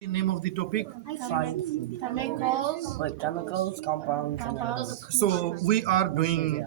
Name of the topic. Science, Chemicals. like chemicals, compounds, and elements. So we are doing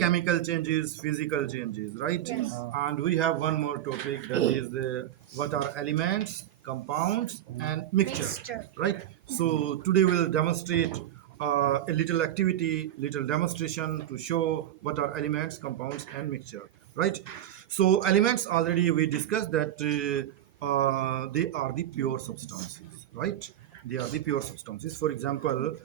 chemical changes, physical changes, right? And we have one more topic, that is what are elements, compounds, and mixture, right? So today we'll demonstrate a little activity, little demonstration to show what are elements, compounds, and mixture, right? So elements, already we discussed that they are the pure substances, right? They are the pure substances. For example,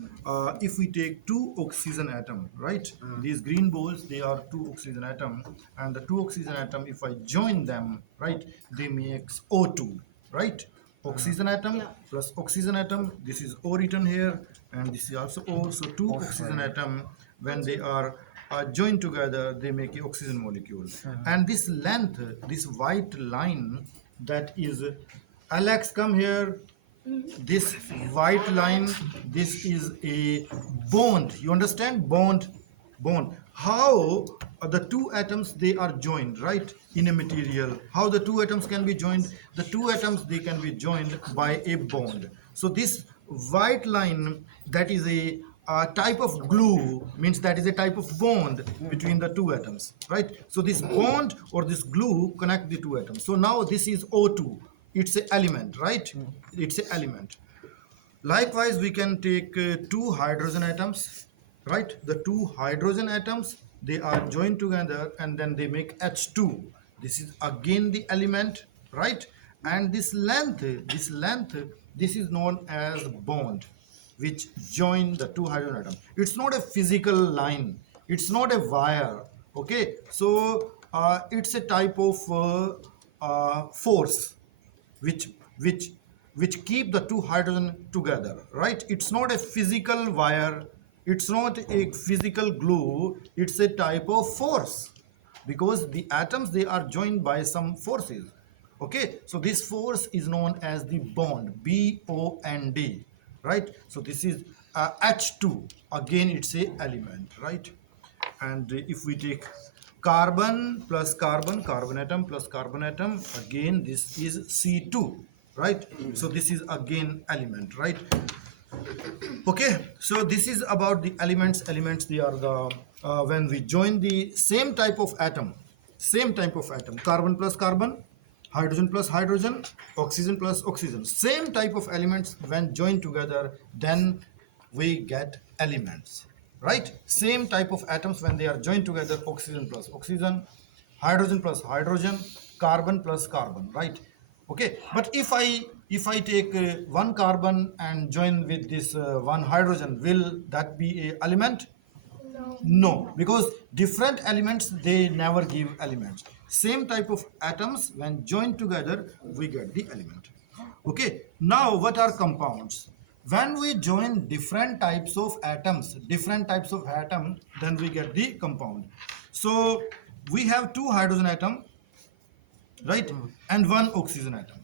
if we take two oxygen atom, right? These green balls, they are two oxygen atom, and the two oxygen atom, if I join them, right, they makes O2, right? Oxygen atom plus oxygen atom. This is O written here, and this is also O. So two oxygen atom, when they are joined together, they make a oxygen molecule. And this length, this white line, that is Alex, come here. This white line, this is a bond. You understand? Bond. How the two atoms, they are joined, right, in a material. How the two atoms can be joined? The two atoms, they can be joined by a bond. So this white line, that is a type of glue, means that is a type of bond between the two atoms, right? So this bond or this glue connect the two atoms. So now this is O2. It's an element, right? It's an element. Likewise, we can take two hydrogen atoms, right? The two hydrogen atoms, they are joined together and then they make H2. This is again the element, right? And this is known as bond, which join the two hydrogen atoms. It's not a physical line. It's not a wire. Okay, so it's a type of force which which which keep the two hydrogen together, right? It's not a physical wire, it's not a physical glue, it's a type of force, because the atoms, they are joined by some forces. Okay, so this force is known as the bond, bond, right? So this is H2, again it's a element, right? And if we take carbon plus carbon, carbon atom plus carbon atom, again this is C2, right? So this is again element, right? Okay, so this is about the elements. Elements, they are the when we join the same type of atom, carbon plus carbon, hydrogen plus hydrogen, oxygen plus oxygen, same type of elements, when joined together, then we get elements, right? Same type of atoms, when they are joined together, oxygen plus oxygen, hydrogen plus hydrogen, carbon plus carbon, right? Okay, but if I take one carbon and join with this one hydrogen, will that be a element? No, because different elements, they never give elements. Same type of atoms, when joined together, we get the element. Okay, now what are compounds? When we join different types of atoms, then we get the compound. So we have two hydrogen atom, right, and one oxygen atom,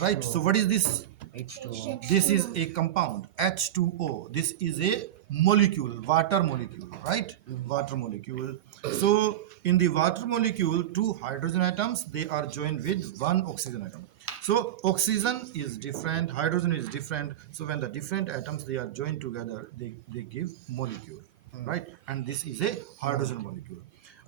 right? So what is this? H2O. This is a compound, H2O. This is a molecule, water molecule, right? Water molecule. So in the water molecule, two hydrogen atoms, they are joined with one oxygen atom. So oxygen is different, hydrogen is different. So when the different atoms, they are joined together, they give molecule, right? And this is a hydrogen molecule.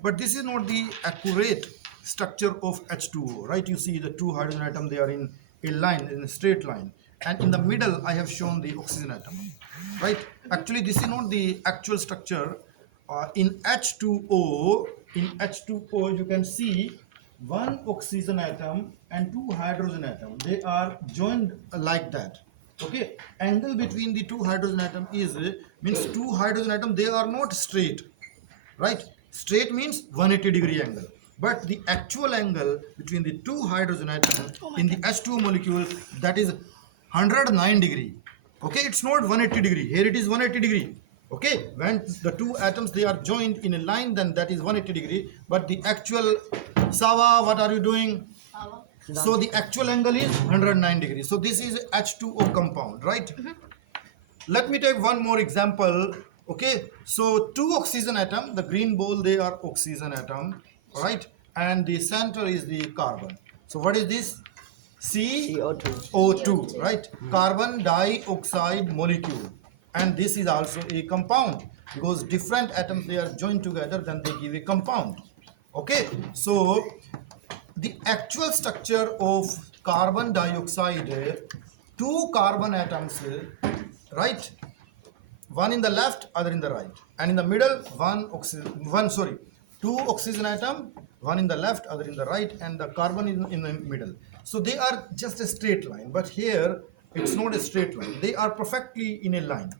But this is not the accurate structure of H2O, right? You see the two hydrogen atom, they are in a line, in a straight line, and in the middle I have shown the oxygen atom, right? Actually, this is not the actual structure. In H2O, you can see one oxygen atom and two hydrogen atom, they are joined like that. Okay, angle between the two hydrogen atom is, means two hydrogen atom, they are not straight, right? Straight means 180-degree angle, but the actual angle between the two hydrogen atoms in the H2O molecule, that is 109 degree. Okay, it's not 180 degree. Here it is 180 degree. Okay, when the two atoms, they are joined in a line, then that is 180 degree. But the actual, Sawa, what are you doing? So the actual angle is 109 degrees. So this is H2O compound, right? Let me take one more example. Okay, so two oxygen atom, the green ball, they are oxygen atom, right? And the center is the carbon. So what is this? CO2. CO2, right? Carbon dioxide molecule. And this is also a compound because different atoms they are joined together, then they give a compound. Okay, so the actual structure of carbon dioxide, two carbon atoms, right? One in the left, other in the right, and in the middle two oxygen atom, one in the left, other in the right, and the carbon in the middle. So they are just a straight line, but here it's not a straight line. They are perfectly in a line,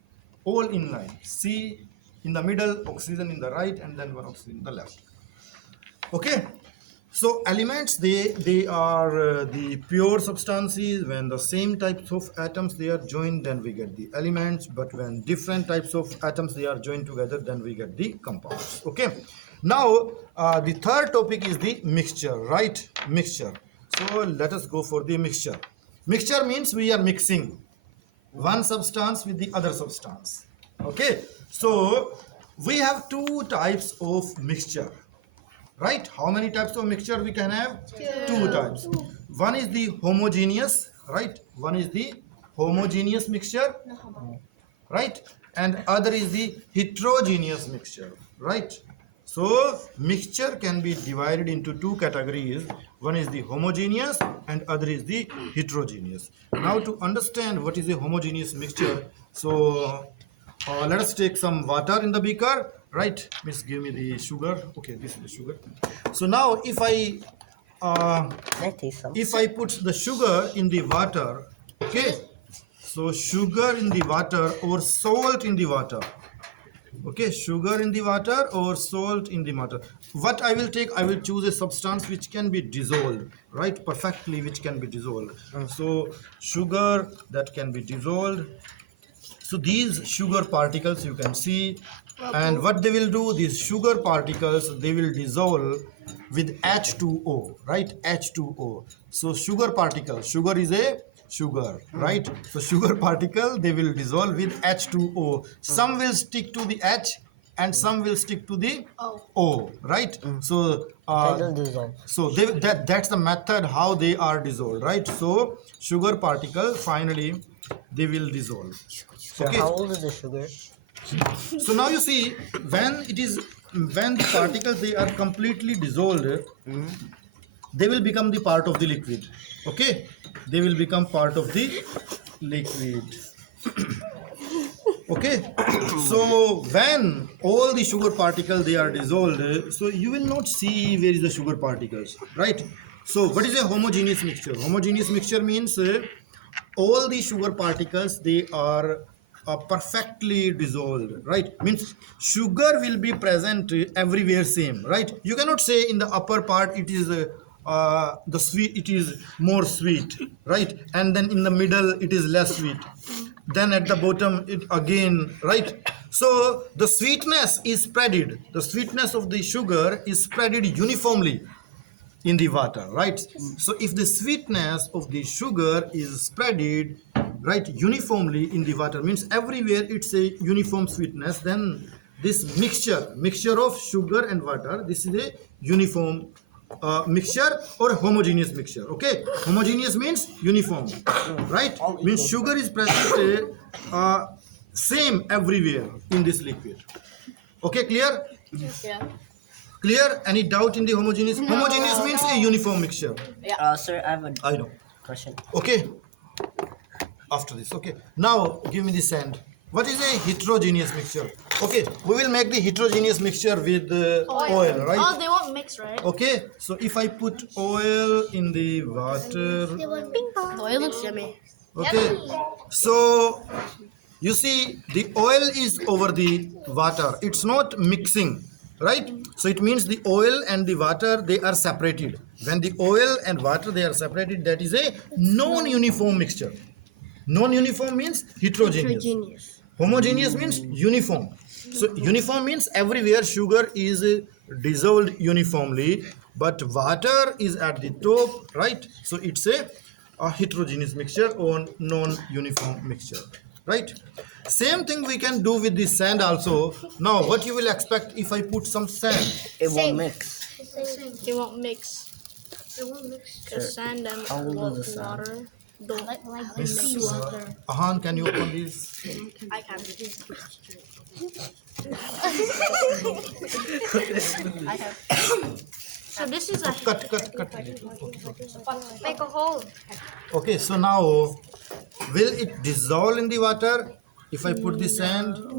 all in line. C in the middle, oxygen in the right, and then one oxygen in the left. Okay, so elements they are the pure substances. When the same types of atoms they are joined, then we get the elements, but when different types of atoms they are joined together, then we get the compounds. Okay, now the third topic is the mixture, right? Mixture. So let us go for the mixture. Mixture means we are mixing one substance with the other substance. Okay, so we have two types of mixture, right? How many types of mixture we can have? Two types. One is the homogeneous, right? One is the homogeneous mixture, right? And other is the heterogeneous mixture, right? So mixture can be divided into two categories. One is the homogeneous and other is the heterogeneous. Now to understand what is a homogeneous mixture, so let us take some water in the beaker, right? Miss, give me the sugar. Okay, this is the sugar. So now if I put the sugar in the water, okay, so sugar in the water or salt in the water, okay, sugar in the water or salt in the water, what I will take, I will choose a substance which can be dissolved, right? Perfectly, which can be dissolved. So sugar that can be dissolved. So these sugar particles you can see, and what they will do, these sugar particles they will dissolve with H2O, right? H2O. So sugar particle, sugar is a sugar, right? So sugar particle they will dissolve with H2O. Some will stick to the H and some will stick to the O, right? So that's the method how they are dissolved, right? So sugar particle finally they will dissolve. So how old is the sugar? So now you see when the particles they are completely dissolved, they will become the part of the liquid. Okay, they will become part of the liquid. Okay, so when all the sugar particles they are dissolved, so you will not see where is the sugar particles, right? So what is a homogeneous mixture? Homogeneous mixture means all the sugar particles they are perfectly dissolved, right? Means sugar will be present everywhere same, right? You cannot say in the upper part it is the sweet, it is more sweet, right? And then in the middle it is less sweet, then at the bottom it again, right? So the sweetness is spreaded, the sweetness of the sugar is spreaded uniformly in the water, right? So if the sweetness of the sugar is spreaded, right, uniformly in the water, means everywhere it's a uniform sweetness, then this mixture of sugar and water, this is a uniform mixture or homogeneous mixture. Okay, homogeneous means uniform, right? Means sugar is present same everywhere in this liquid. Okay, clear? Yeah. Clear? Any doubt in the homogeneous? Homogeneous means a uniform mixture. Sir, I have a I know. question. Okay. After this, okay. Now give me the sand. What is a heterogeneous mixture? Okay, we will make the heterogeneous mixture with oil, right? Oh, they won't mix, right? Okay, so if I put oil in the water, Oh, it looks yummy. okay, so you see the oil is over the water, it's not mixing, right? So it means the oil and the water they are separated. When the oil and water they are separated, that is a non-uniform mixture. Non-uniform means heterogeneous. Homogeneous means uniform. So uniform means everywhere sugar is dissolved uniformly, but water is at the top, right? So it's a heterogeneous mixture or non-uniform mixture, right? Same thing we can do with the sand also. Now what you will expect if I put some sand? It won't mix. It won't mix. The sand and How old is the sand? water don't Miss mix. Ahan, can you open this? I can. I have. So this is a Cut. Make a hole. Okay, so now will it dissolve in the water if I put the sand? Float.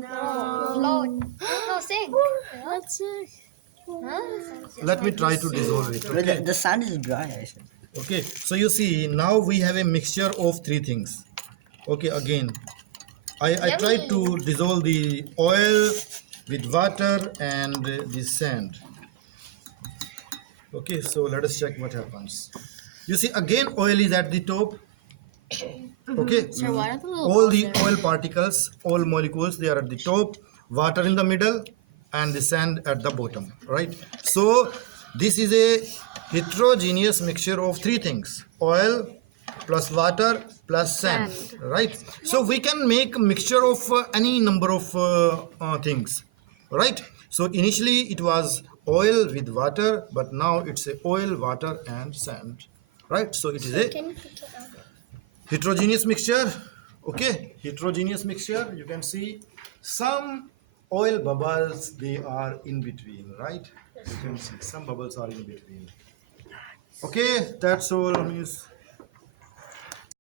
No, sink. Let's see. Let me try to dissolve it. But Okay. the sand is dry, I said. Okay, so you see now we have a mixture of three things. Okay, again, I tried to dissolve the oil with water and the sand. Okay, so let us check what happens. You see, again, oil is at the top. Okay, Sir, why are the little all balls the there? oil particles, all molecules, they are at the top, water in the middle, and the sand at the bottom, right? So this is a heterogeneous mixture of three things: oil plus water plus sand, right? So we can make a mixture of any number of things, right? So initially it was oil with water, but now it's a oil, water, and sand, right? So it is a heterogeneous mixture. Okay, heterogeneous mixture, you can see some oil bubbles, they are in between, right? You can see some bubbles are in between. Okay, that's all, Miss.